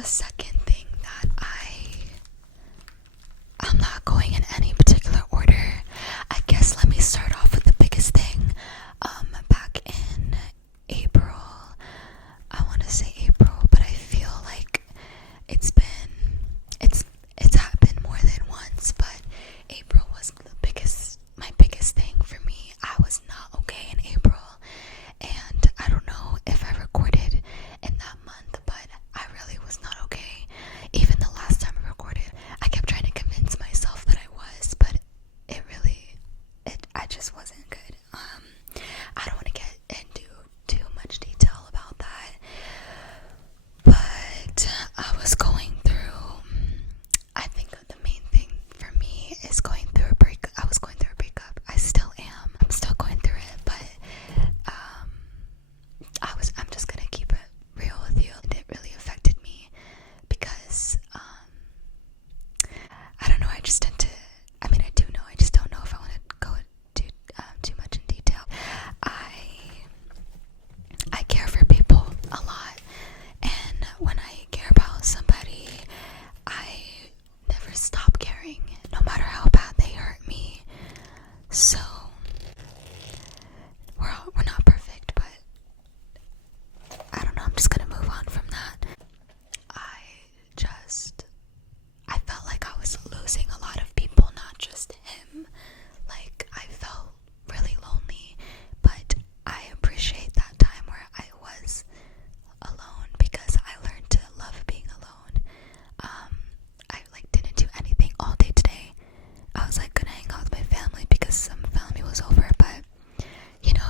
the second thing that I'm not going in any particular order. I guess let me start off with the biggest thing. Back in April, I want to say April, but I feel like it's happened more than once, but April was my biggest thing for me. I was not okay in April, and I don't know if I recorded in that month, but I really was not okay. Even the last time I recorded, I kept trying to convince myself that I was, but I just wasn't good. I don't want to get into too much detail about that, but I was going through, I think the main thing for me is going through a breakup. I was going through a breakup. I still am. I'm still going through it, but I'm just gonna keep it real with you. It really affected me because I don't know, I just tend to, I mean, I do know, I just don't know if I want to go too much in detail. I care for people a lot, and when I care about somebody, I never stop caring, no matter how bad they hurt me. So we're not perfect, but I don't know, I'm just gonna move on from that. I felt like I was losing a lot of people, not just him. Like, I felt really lonely, but I appreciate that time where I was alone because I learned to love being alone. I didn't do anything all day today. I was gonna hang out with my family because some family was over, but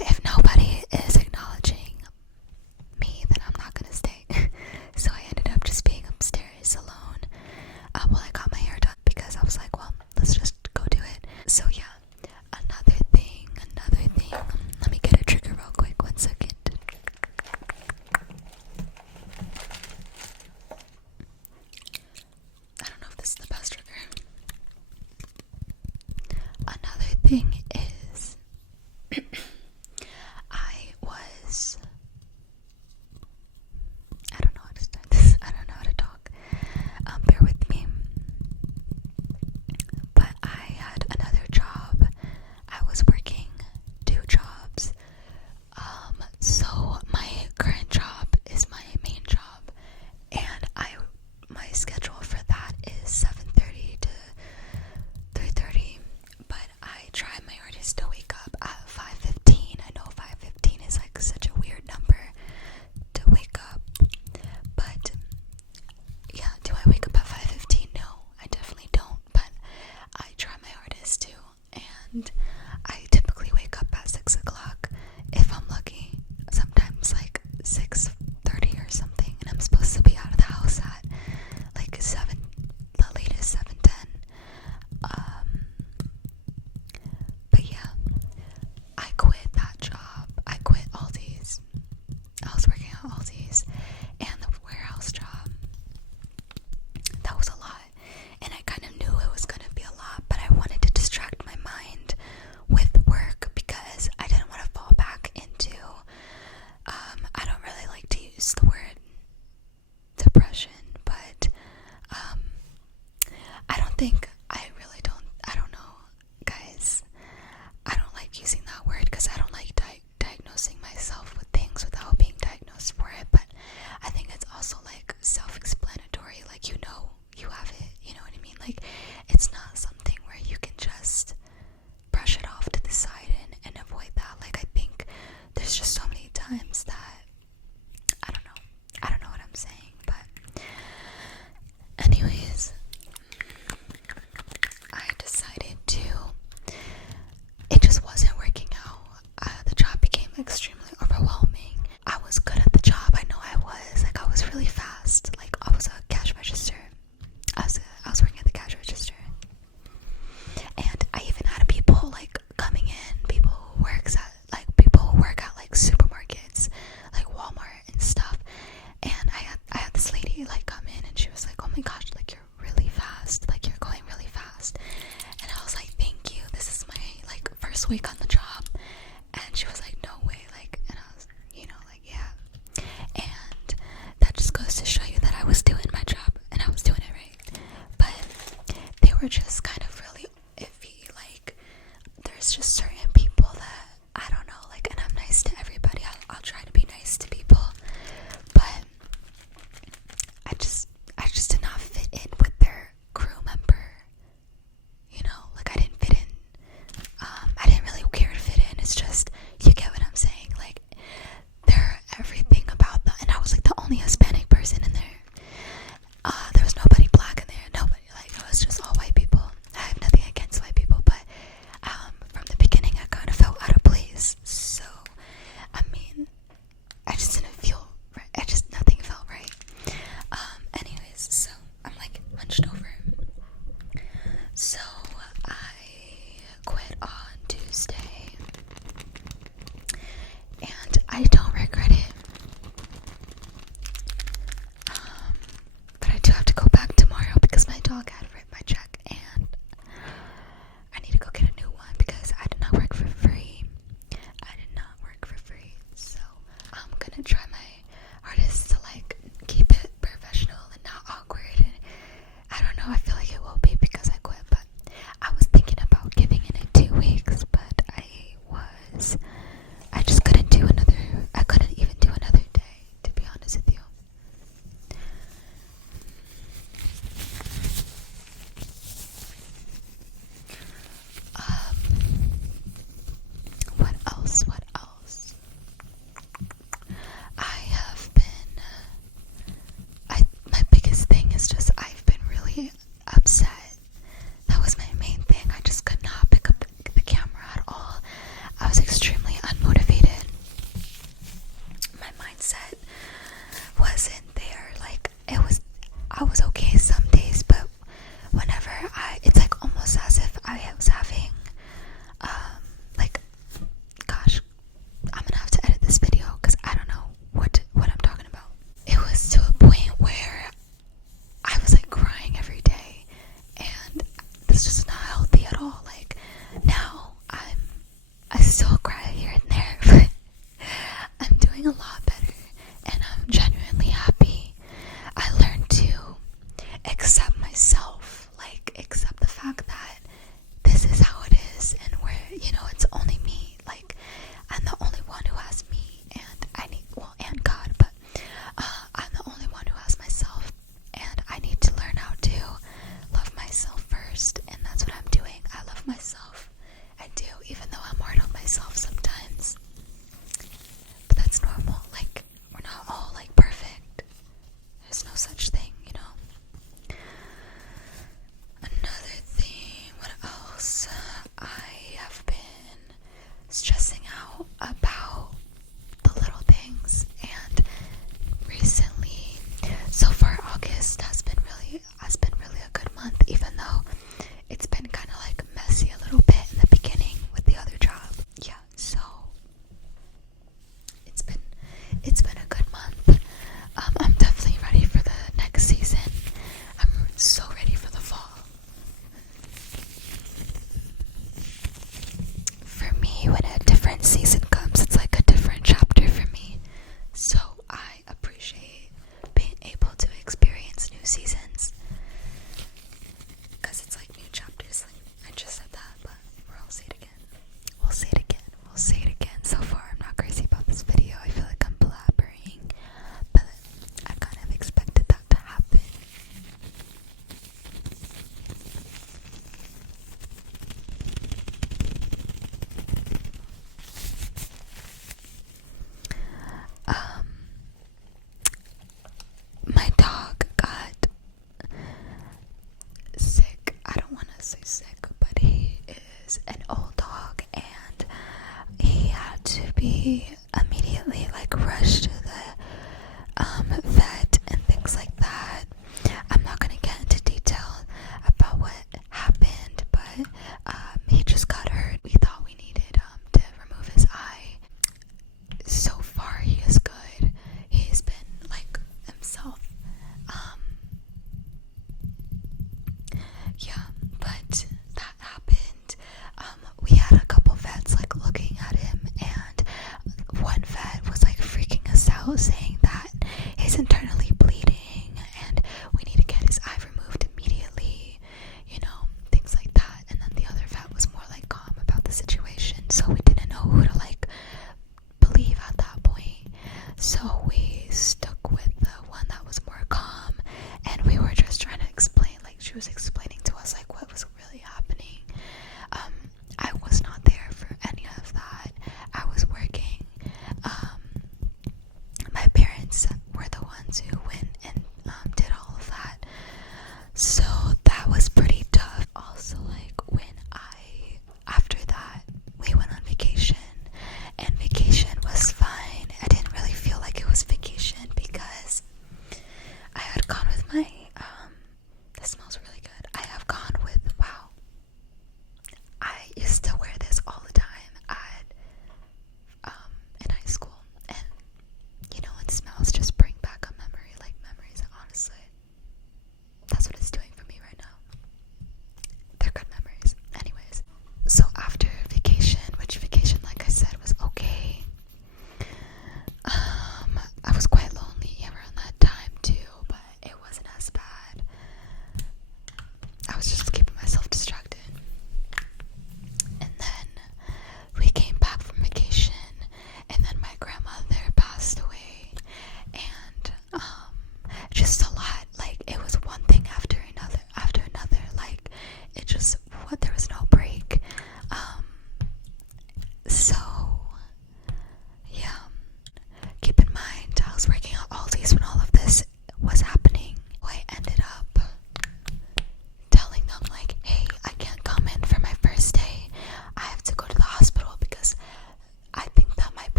if nobody is acknowledging me, then I'm not gonna stay. So I ended up just being upstairs alone while I got my hair done because I was like, well, let's just go do it. So yeah, another thing, let me get a trigger real quick, 1 second. I don't know if this is the best trigger. Another thing is I don't know how to start this. I don't know how to talk. Bear with me. But I had another job. I was working 2 jobs. So my current job is my main job, and my schedule for that is 7:30 to 3:30. But I try my hardest to wake up at 5:15. I know 5:15 is such a weird number to wake up, but yeah, do I wake up at 5:15? No, I definitely don't, but I try my hardest to, and I typically wake up at 6 o'clock if I'm lucky, sometimes 6:30 or something, and I'm supposed to be out of the house at 7, the latest 7:10. But yeah, I quit that job. I quit Aldi's. I was working at Aldi's, and the warehouse job. That was a lot, and I kind of knew it was going to be a lot, but I wanted to distract my mind with work because I didn't want to fall back into, I don't really like to use the word depression, but I don't know, guys. I don't like using that word because I don't like diagnosing myself with things without being diagnosed for it, but I think it's also self-explanatory, you have it, you know what I mean? It's not something where you can just brush it off to the side and avoid that. I think there's just so many times that I don't know what I'm saying, but anyways, I decided it just wasn't working out. The job became extremely overwhelming. I was good at the job, I know I was. I was really fast. I was a cash register. I was working at the cash register. And I even had people coming in, people who work at supermarkets, Walmart and stuff. And I had this lady come in, and she was like, "Oh my gosh, you're really fast. You're going really fast." And I was like, "Thank you. This is my first week on the job." And she was like, "No way." And I was, yeah. And that just goes to show you that I was doing my I was okay some days, but whenever it's like almost as if I was having, like, gosh, I'm gonna have to edit this video because I don't know what I'm talking about. It was to a point where I was like crying every day, and this is just not healthy at all. Like, now I still cry here and there, but I'm doing a lot better, and I'm genuinely happy. I learned to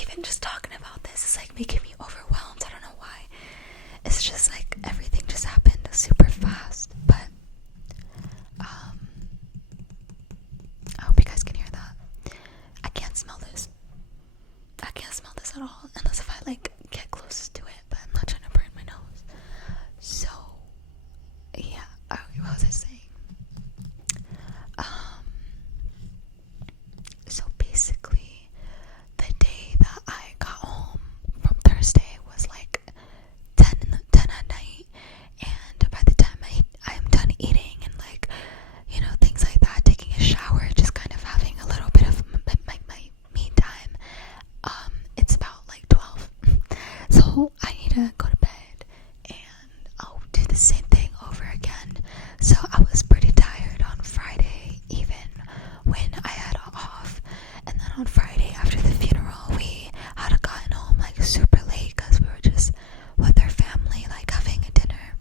even just talking about this is like making me overwhelmed. I don't know why. It's just like everything just happened super fast. But I hope you guys can hear that. I can't smell this. I can't smell this at all unless if I like get close to it, but I'm not trying to burn my nose. So yeah, what was I saying? So basically the day that I got home from Thursday was like 10 at night, and by the time I am done eating and like, you know, things like that, taking a shower, just kind of having a little bit of my me time, it's about like 12. So I need to go to bed and I'll do the same thing over again. So I was pretty tired on Friday, even when I had off. And then on Friday after the funeral, we had gotten home like super late because we were just with our family, like having a dinner.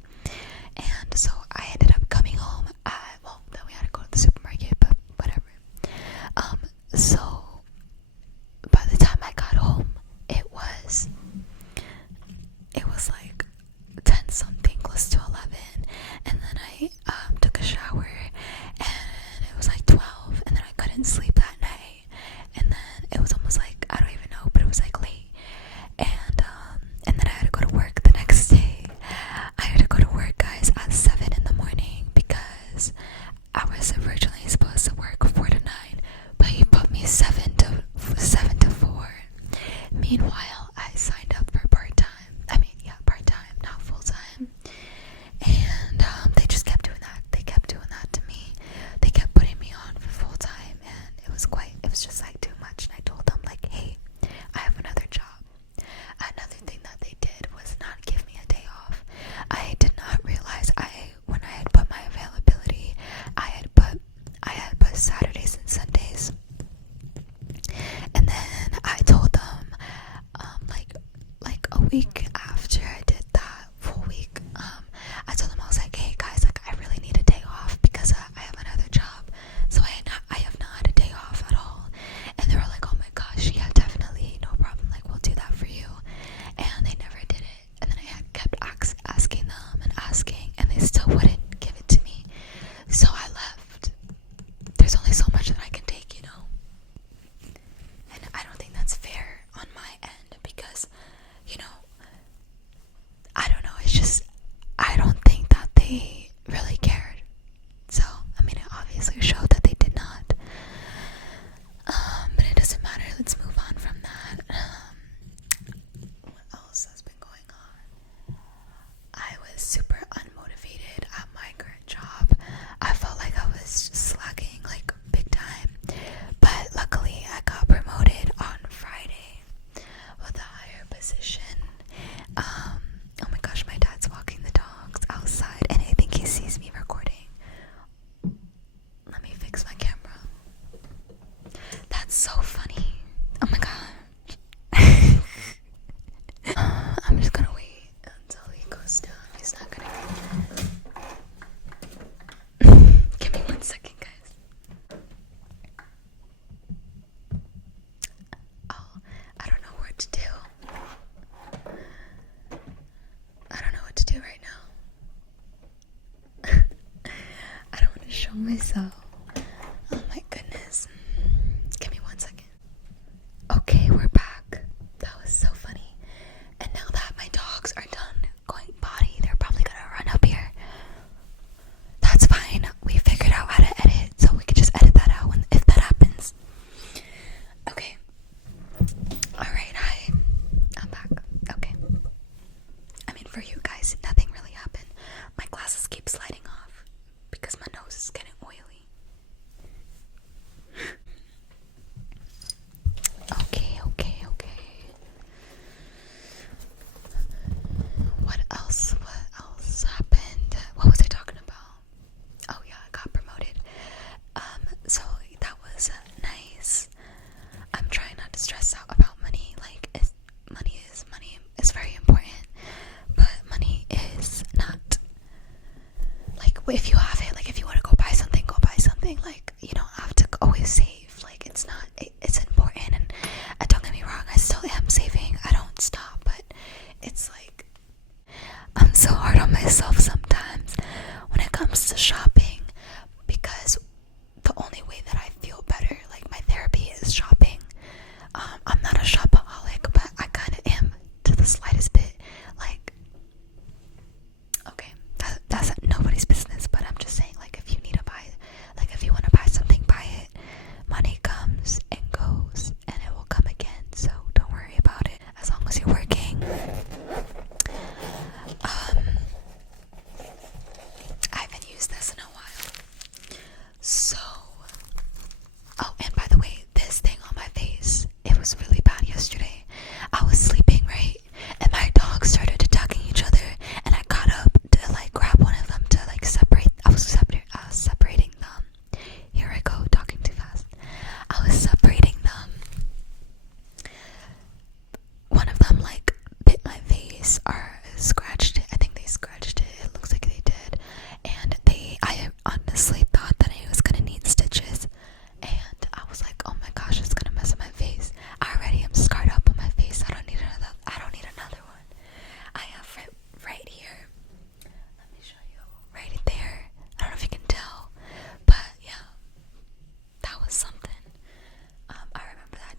And so I ended up coming home at, well, then we had to go to the supermarket, but whatever. So by the time I got home, it was like 10 something, close to 11, and then I took a shower, and it was like 12, and then I couldn't sleep that night, and then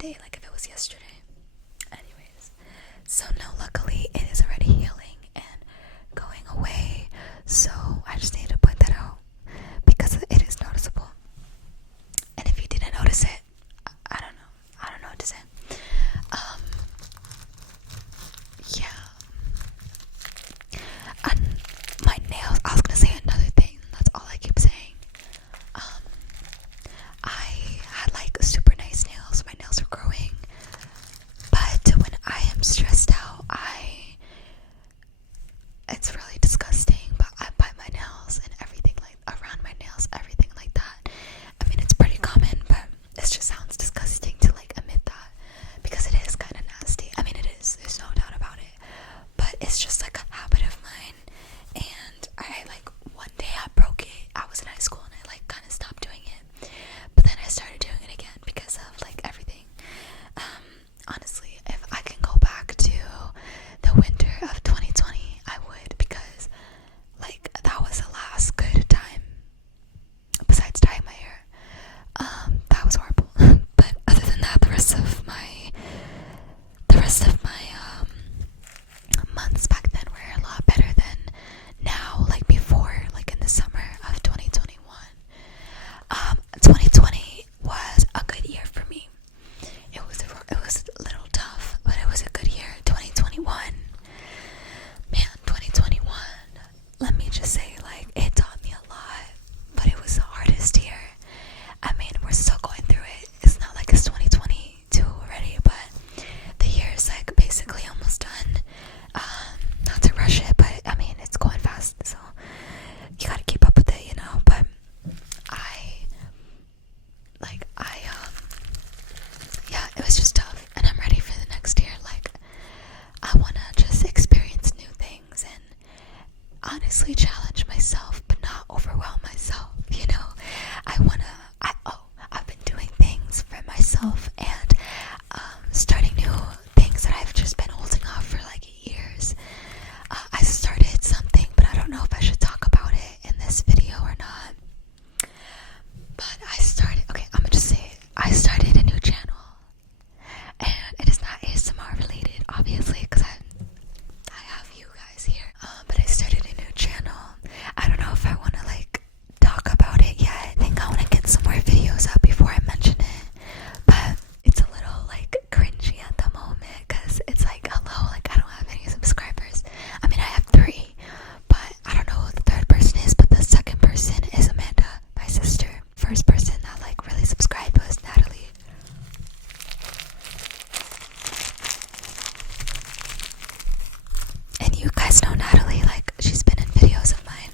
day, like if it was yesterday. Anyways, so no, luckily it is already healing and going away. So I just need to point that out because it is noticeable. And if you didn't notice it, I don't know. I don't know what to say. Yeah. And my nails, I was gonna say another thing. That's all I keep saying. I had like super nice nails. My nails are growing. But when I am stressed out, it's really disgusting, but I bite my nails and everything, like around my nails, everything like that. I mean, it's pretty common, but it just sounds disgusting to like admit that because it is kind of nasty. I mean, it is, there's no doubt about it, but it's just like a habit of mine. And I like one day I broke it. I was in high school and I like kind of stopped doing it, but then I started doing it again because of like everything. Honestly, if I can go back to the winter of 2020, I would, because like that was the last good time besides dyeing my hair. That was horrible. But other than that, the rest of my months back then were a lot better than now, like before, like in the summer of 2021. 2020 was a good year for me. It was a little tough, but it was a good year. 2021, man, 2021, let me just say, like, it taught me a lot, but it was the hardest year. I mean, we're still going through it. It's not like it's 2022 already, but the year is like basically almost done. Not to rush it, but I mean, it's going fast, so you gotta keep up with it, you know. But yeah, it was just tough, and I'm ready for the next year. Like, I wanna just experience new things and honestly challenge myself, but not overwhelm myself, you know. I've been doing things for myself and starting new things that I've just been holding off for like years. I started something, but I don't know if I should talk about it in this video or not. But I'm gonna just say it. I started a new channel, and it is not ASMR related, obviously, because I have you guys here. But I started a new channel. I don't know if I want to like talk about it yet. I think I want to get some more videos up before I mention it. But it's a little like cringy at the moment because it's like, hello, like I don't have any subscribers. I mean, I have 3, but I don't know who the third person is. But the second person is Amanda, my sister. First person that like really subscribed was Natalie. And you guys know Natalie, like she's been in videos of mine.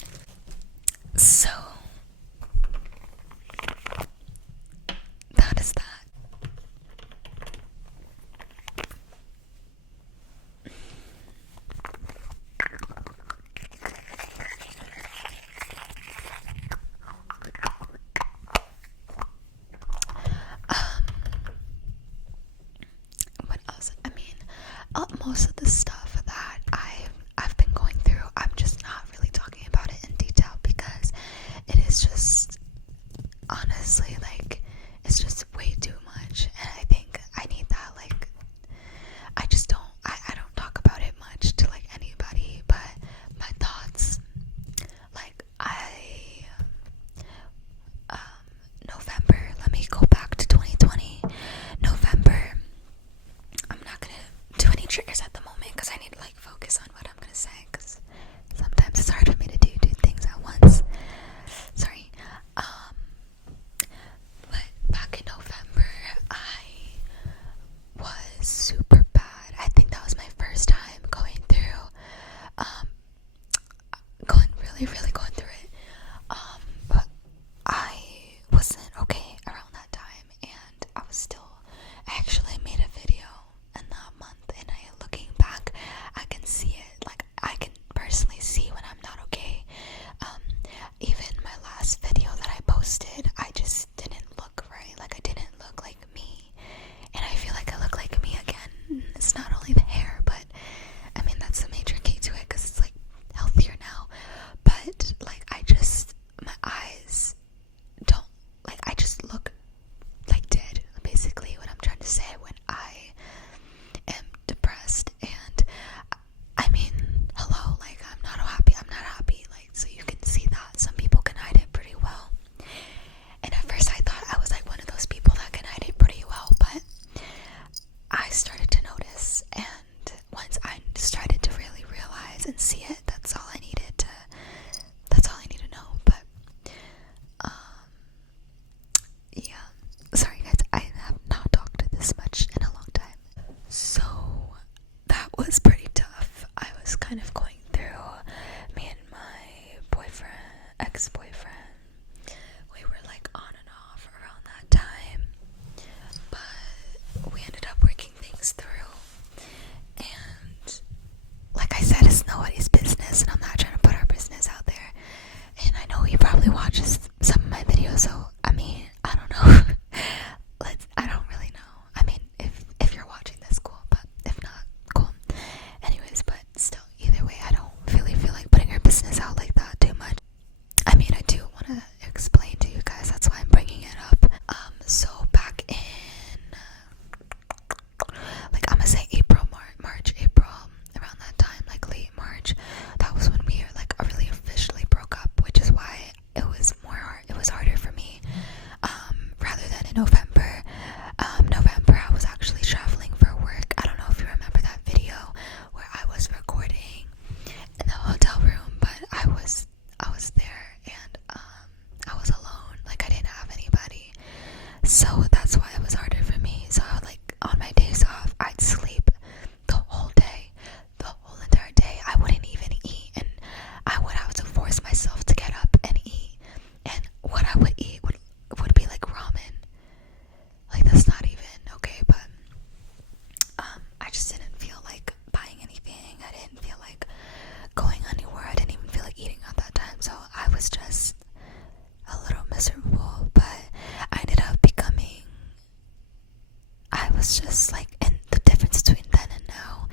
So that is that. What else? I mean, most of the stuff that I've been going through, I'm just not really talking about it in detail because it is just honestly like it's just way too much, and I think I need that. Like, I just don't. I don't talk about it much to like anybody, but my thoughts, like November. Let me go back to 2020. November. I'm not gonna do any triggers at the moment because So that's why it was harder for me. So like on my days off, I'd sleep the whole day, the whole entire day. I wouldn't even eat, and I would have to force myself to get up and eat. And what I would eat would be like ramen. Like that's not even okay, but I just didn't feel like buying anything. I didn't feel like going anywhere. I didn't even feel like eating at that time. So I was just a little miserable, but I ended up becoming, I was just like, and the difference between then and now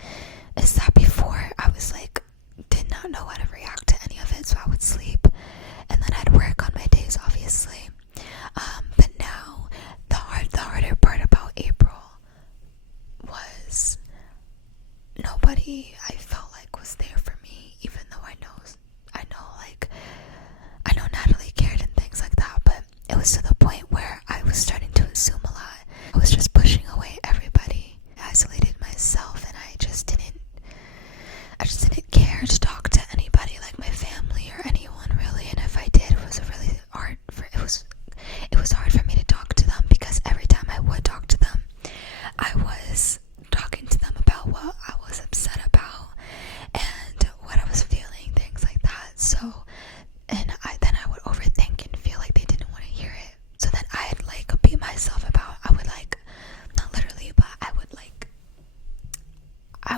is that before I was like, did not know how to react to any of it, so I would sleep and then I'd work on my days, obviously. But now the harder part about April was nobody, I felt like, was there for me, even though I know Natalie cared and things like that, but it was to the point where I was starting to assume a lot. I was just pushing away everybody, isolated myself, and I just didn't care to talk to anybody, like my family or anyone really. And if I did, it was hard for me to talk to them, because every time I would talk to them, I was talking to them about what I was upset about and what I was feeling, things like that. So, and then I would overthink and feel like they didn't want to hear it. So then I'd like beat myself about, I would like, not literally, but I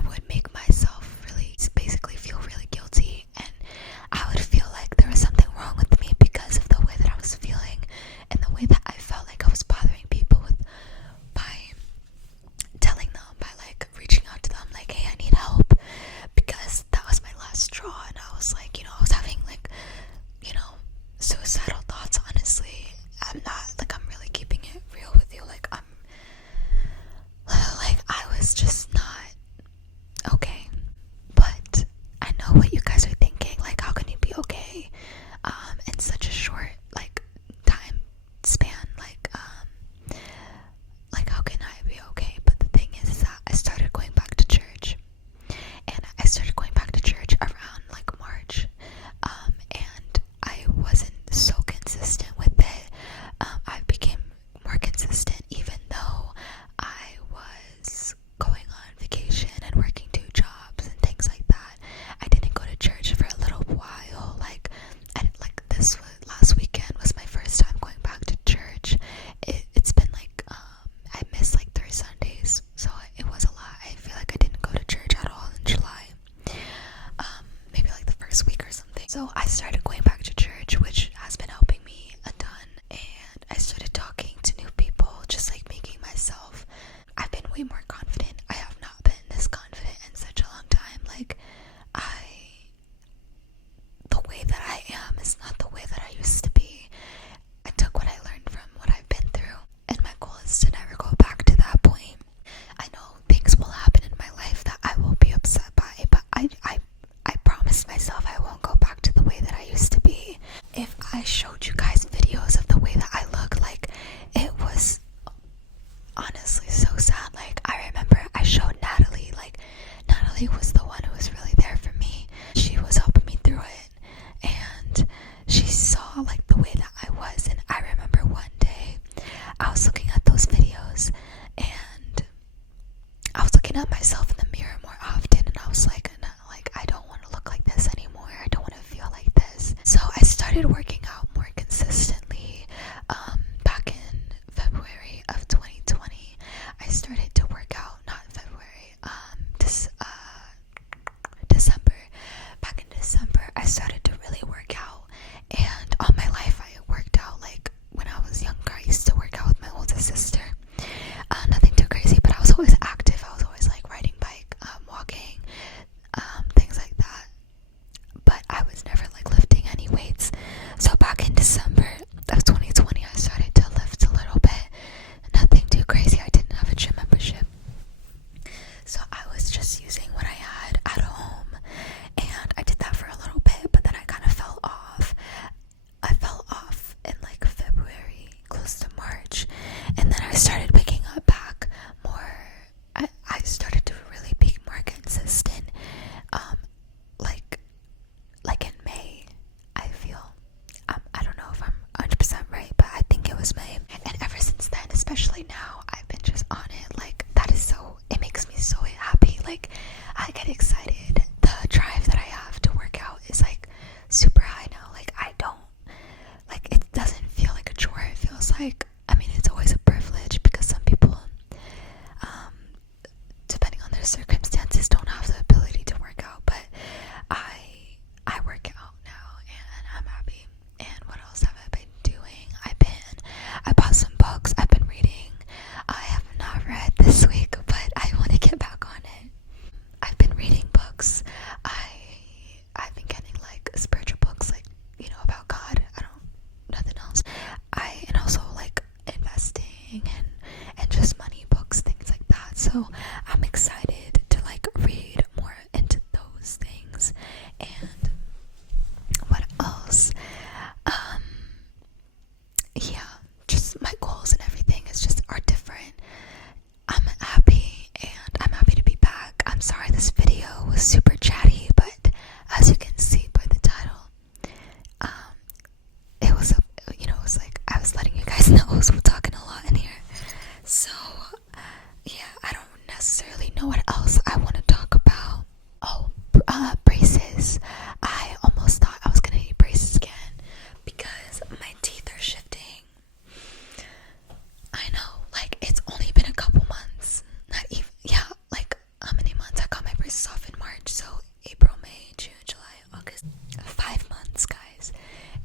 would make myself really basically feel really guilty, and I would feel like there was something wrong with me because of the way that I was feeling and the way that I felt like I was bothering people by telling them, by like reaching out to them like, hey, I need help, because that was my last straw. And I was like, I was having like, suicidal thoughts, honestly. I'm not, like, I'm really keeping it real with you. Like, I was just not okay. But I know what you guys are thinking. Like, how can you be okay in such a short, like, time span? Like, how can I be okay? But the thing is that I started going back to church. And I started going back to church around, like, March. And I wasn't so consistent with it. I became more consistent even though I was going on vacation and working 2 jobs and things like that. I didn't go to church for a little while. Last weekend was my first time going back to church. It's been like, I missed like 3 Sundays, so it was a lot. I feel like I didn't go to church at all in July. Maybe like the first week or something. So I started going back to church, which has been helping me a ton. And I started talking to new people, just like making myself, I've been way more confident. I have not been this confident in such a long time. Like, the way that I am is not the way that I used to be. I took what I learned from what I've been through, and my goal is to never go back to that point. I know things will happen in my life that I will be upset by, but I promised myself I won't go back to the way that I used to be. If I showed you guys videos of the way that I look, like, it was honestly so sad. Like, I remember I showed Natalie, like, Natalie was the one who was really there for me. She was helping me through it, and she saw like the way that I was. And I remember one day I was looking at those videos and I was looking at myself in the mirror more often, and I was like, no, like, I don't want to look like this anymore. I don't want to feel like this. So I started working out more consistently. Back in February of 2020, I started to work out, not February, December. Back in December, I started to really work out, and all my life I worked out. Like, when I was younger, I used to work out with my older sister. Nothing too crazy, but I was always active. I was always like riding bikes. especially now, I've been just on it. Like, that is so, it makes me so happy. Like, I get excited. The drive that I have to work out is like super high now. Like, I don't, like, it doesn't feel like a chore. It feels like, I mean, it's always a privilege because some people, depending on their circumstances, don't have the ability to work out, but I work out now and I'm happy. And what else have I been doing? I bought some books. I've been reading. I have not read this week, but I want to get back on it. I've been reading books. I've been getting like spiritual books, like, you know, about God. Nothing else. And also like investing and just money books, things like that. So I'm excited to like read more into those things. And what else? Yeah, just my goals and everything are different. I'm happy, and I'm happy to be back. I'm sorry this video was super chatty, but as you can see by the title, it was like I was letting you guys know I was talking a lot in here. So yeah, I don't necessarily know what else I want to talk about. Oh, braces. I almost thought I was gonna need braces again because my teeth are shifting. I know, like, it's only been a couple months. Not even, yeah, like, how many months? I got my braces off in March, so April, May, June, July, August. 5 months, guys.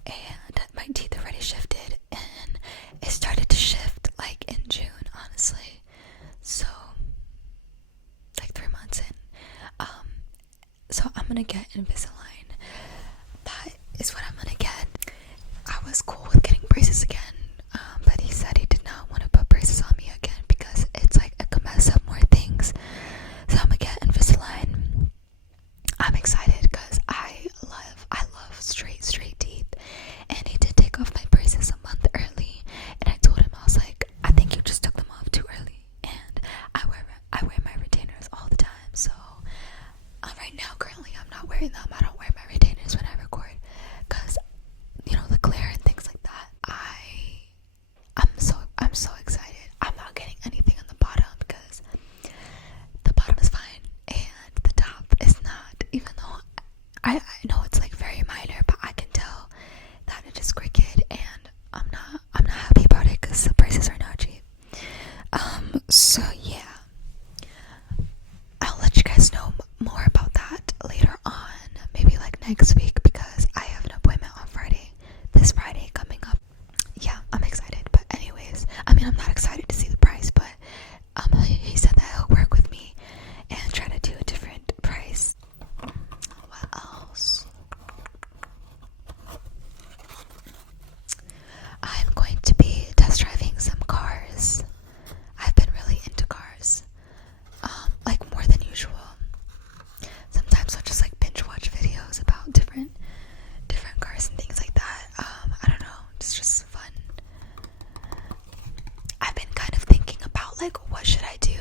And my teeth already shifted, and it started to shift, like, in June, honestly. So, like, 3 months in. So I'm gonna get Invisalign. That is what I'm gonna get. I was cool with getting braces again, but he said he did not want to put braces on me again because it's like it could mess up more things. So I'm gonna get Invisalign. I'm excited because I love straight teeth, and he did take off my braces a month early, and I told him, I was like, I think you just took them off too early, and I wear my retainers all the time. So right now, currently, I'm not wearing them. I don't wear my retainers when I record because, you know, the glare and things like that. I'm so excited. I'm not getting anything on the bottom because the bottom is fine and the top is not, even though I know it's like very minor, but I can tell that it is crooked, and I'm not happy about it because the prices are not cheap. So yeah, I'll let you guys know more about that later on, maybe like next week, because I have an appointment on Friday, this Friday coming up. Yeah, I'm excited, but anyways, I mean, I'm not excited to see the price, but he said that he'll work with me and try to do a different price. What else? I'm going to be test driving some cars. I've been really into cars, like more than usual. Sometimes I'll just like binge watch videos about different cars and things like that. I don't know, it's just fun. I've been kind of thinking about like, what should I do?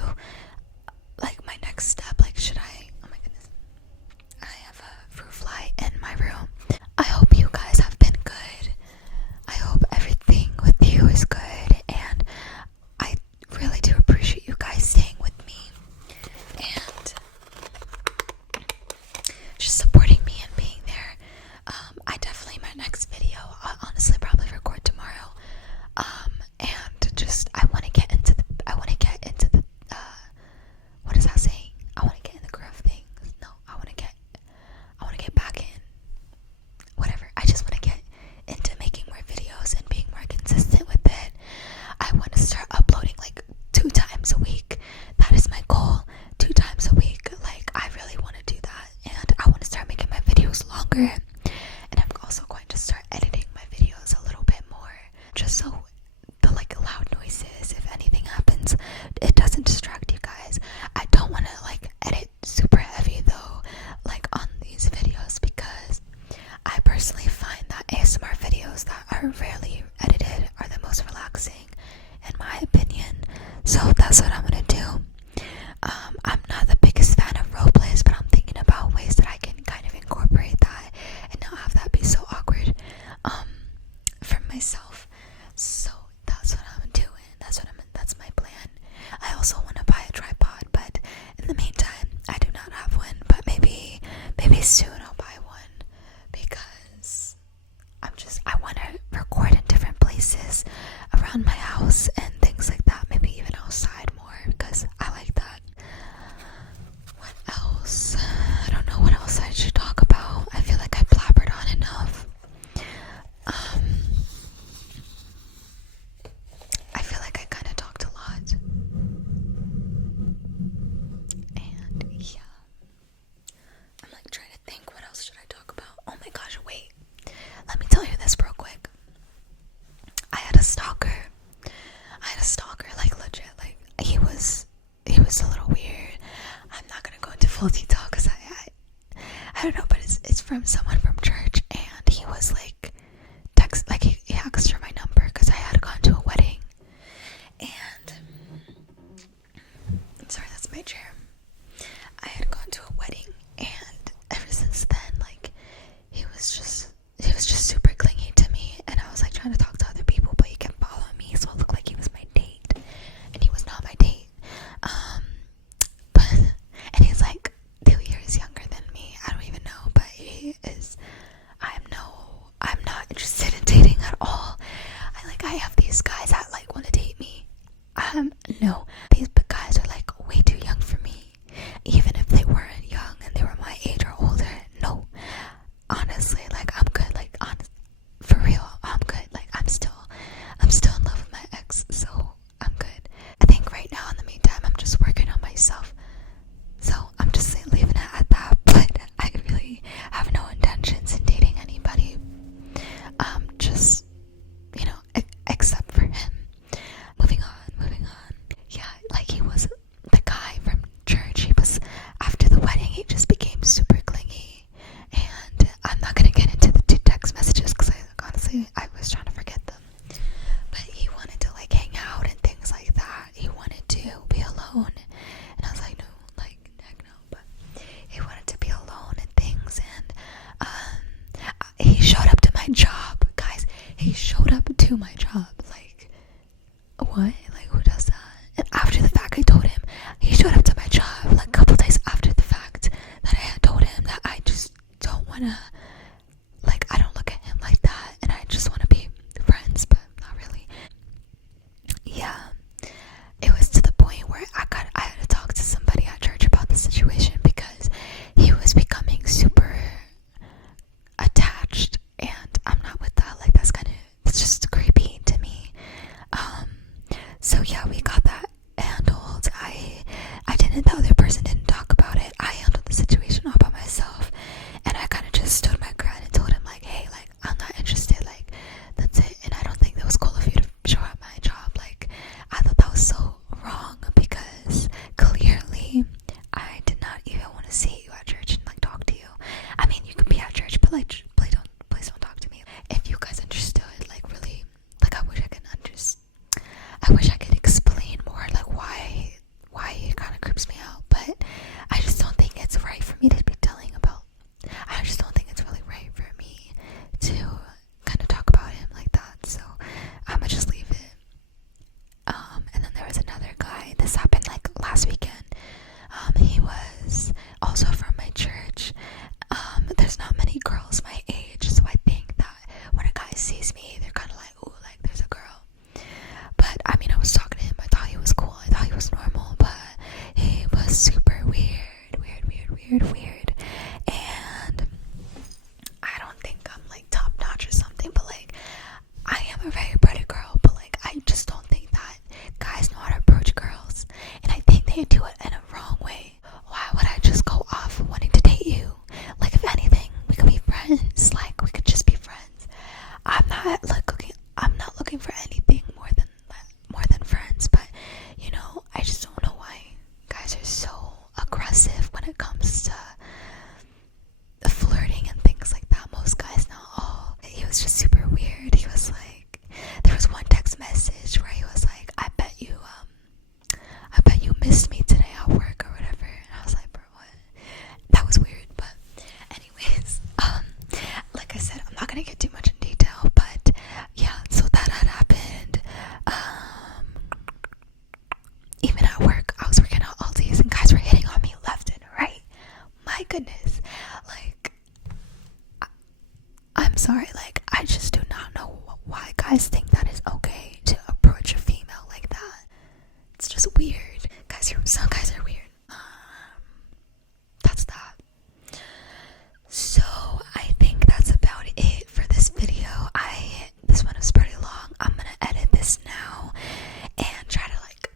Like my next step, like should I, oh my goodness, I have a fruit fly in my room. I hope you guys have been good. I hope everything with you is good, and I really do appreciate you guys staying with me and just supporting me and being there. I definitely, my next video, I'll honestly probably record tomorrow. And just, I want to get into the, what is that saying? I want to get in the groove of things. No, I want to get back in, whatever. I just want to get into making more videos and being more consistent with it. I want to start uploading like 2 times a week. That is my goal, 2 times a week. Like, I really want to do that, and I want to start making my videos longer, and I'm also going to start editing my videos a little bit more, just so the like loud noises, if anything happens, it doesn't distract you guys. I don't want to like edit super heavy though, like on these videos, because I personally find that ASMR videos that are rarely edited are the most relaxing, in my opinion. So that's what I'm gonna do. I'm not the biggest fan of role plays, but I'm thinking about ways that I can kind of incorporate that and not have that be so awkward for myself. So that's what I'm doing. That's detail because I don't know, but it's from someone from church, and he was like he asked for my number because I had gone to a wedding, and sorry, that's my chair. I had gone to a wedding, and ever since then, like he was just super clingy to me, and I was like trying to talk to other people, but he kept following me, so it looked like he was my date, and he was not my date. But and he's like 2 years younger than me. I don't even know, but he is. I'm not interested in dating at all. I have these guys that like want to date me. No, these guys are like way too young for me. Even if they weren't young and they were my age or older, no. Honestly, like I'm good. Like for real, I'm good. Like I'm still in love with my ex, so I'm good. I think right now, in the meantime, I'm just working on myself. So I'm just leaving it at that. But I really have no intentions in dating anybody. Just except for him. Moving on. Yeah, like he was the guy from church. He was after the wedding. He just became super clingy, and I'm not gonna get into the 2 text messages because honestly I was trying to forget them. But he wanted to like hang out and things like that. He wanted to be alone, and I was like, no, like heck no. But he wanted to be alone and things, and he showed up to my job, guys. He showed up to my job. Like, what? Like, who does that? And after the fact, I told him. He showed up to my job like a couple days after the fact that I had told him that I just don't want to, like, I don't look at him like that, and I just want to be friends, but not really. Yeah, it was to the point where I had to talk to somebody at church about the situation because he was becoming super attached, and I'm not with that. Like, it's just creepy to me. So yeah, we got that handled. I didn't, the other person didn't talk about it. I handled the situation all by myself, and I kind of just stood my ground and told him like, hey, like I'm not interested, like that's it. And I don't think that was cool of you to show up my job. Like, I thought that was so wrong because clearly I did not even want to see you at church and like talk to you. I mean, you could be at church, but like please don't talk to me. If you guys understood, like really, like I wish I could explain more like why it kind of creeps me out, but I just don't think it's right for me to be telling about. I just don't think it's really right for me to kind of talk about him like that, so I'ma just leave it. And then there was another guy. This happened like last weekend. He was also from my church. There's not many girls my age, so I think that when a guy sees me, they're kind of like, ooh, like there's a girl. But I mean, I was talking to him. I thought he was cool. I thought he was normal, but he was super weird. And I don't think I'm like top notch or something, but like I am a very pretty girl, but like I just don't think that guys know how to approach girls, and I think they do it in a wrong way. Why would I just go off wanting to date you? Like, if anything, we could be friends. Like, we could just be friends. I'm not looking for anything more than friends, but I just don't know why guys are so aggressive when it comes to flirting and things like that. Most guys, not all. He was just super weird. He was like, there was one text message where he was like, I bet you missed me today at work or whatever. And I was like, bro, what? That was weird. But anyways, like I said, I'm not gonna get too much in detail, but yeah, so that had happened. Even at work, I was working at Aldi's and guys were hitting on me left and right. My goodness. Like, I'm sorry, like, I just do not know why guys think that is okay to approach a female like that. It's just weird. Some guys are weird. That's that. So I think that's about it for this video. This one was pretty long. I'm gonna edit this now and try to like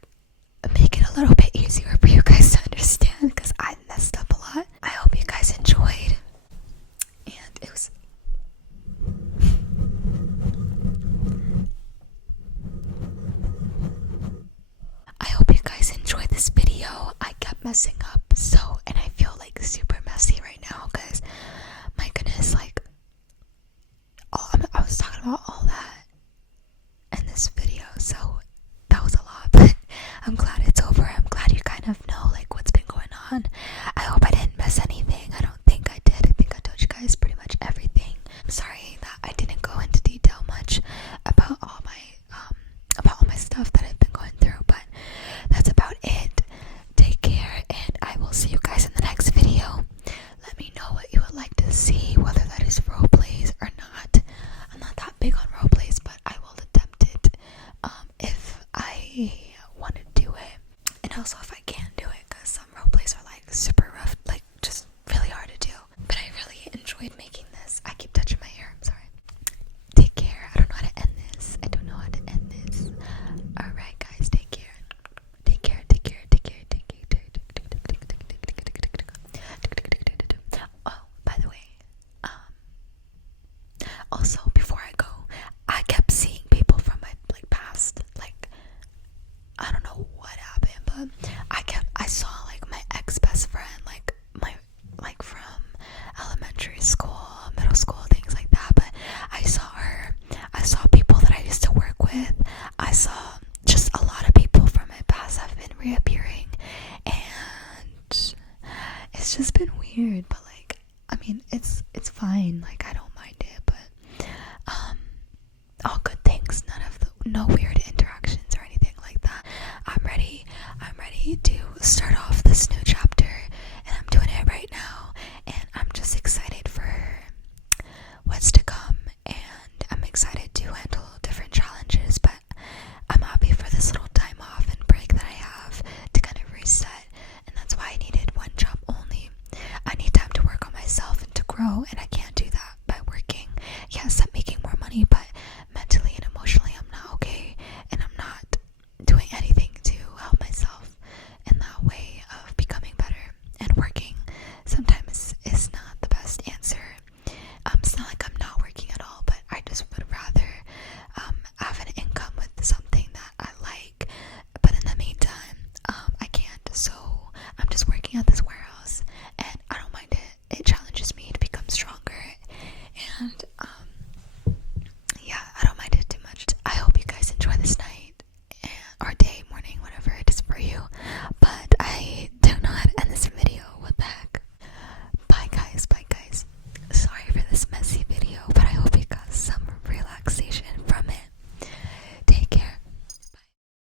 make it a little bit easier for you guys to understand because I messed up a lot. I hope you guys enjoyed, and it was I hope you guys enjoyed this video. I kept messing up, and I feel like I'm glad it's over. I'm glad you kind of know like what's been going on. I hope I didn't miss anything. I don't think I did. I think I told you guys pretty much everything. I'm sorry that I didn't go into detail much about all my stuff that I've been going through, but that's about it. Take care, and I will see you guys in the next video. Let me know what you would like to see, whether that is role plays or not. I'm not that big on role plays, but I will attempt it if I want to do it, and also if I can't do it, because some role plays are like super rough, like just really hard to do. But I really enjoyed making this. I keep touching my hair. I'm sorry. Take care. I don't know how to end this. I don't know how to end this. Alright, guys, take care. Take care, take care, take care, take care. Oh, by the way, also before I go, I kept seeing people from my like past, like I don't know what happened, but I saw like my ex-best friend, like from elementary school, middle school, things like that. But I saw her. I saw people that I used to work with. I saw just a lot of people from my past have been reappearing, and it's just been weird. But like, I mean, it's fine. Like, I don't mind it. But all good things. No weird interactions or anything like that. I'm ready to start off this new chapter, and I'm doing it right now, and I'm just excited for what's to come, and I'm excited to handle different challenges. But I'm happy for this little time off and break that I have to kind of reset, and that's why I needed one job only. I need time to work on myself and to grow, and I can't do that by working. Yes, I'm making more money, but mentally and emotionally I'm not okay, and I'm not doing anything to help myself in that way of becoming better. And working sometimes is not the best answer. It's not like I'm not working at all, but I just would rather have an income with something that I like. But in the meantime, I can't. So I'm just working at this warehouse, and I don't mind it. It challenges me to become stronger, and yeah, I don't mind it too much. I hope you guys enjoy this night or day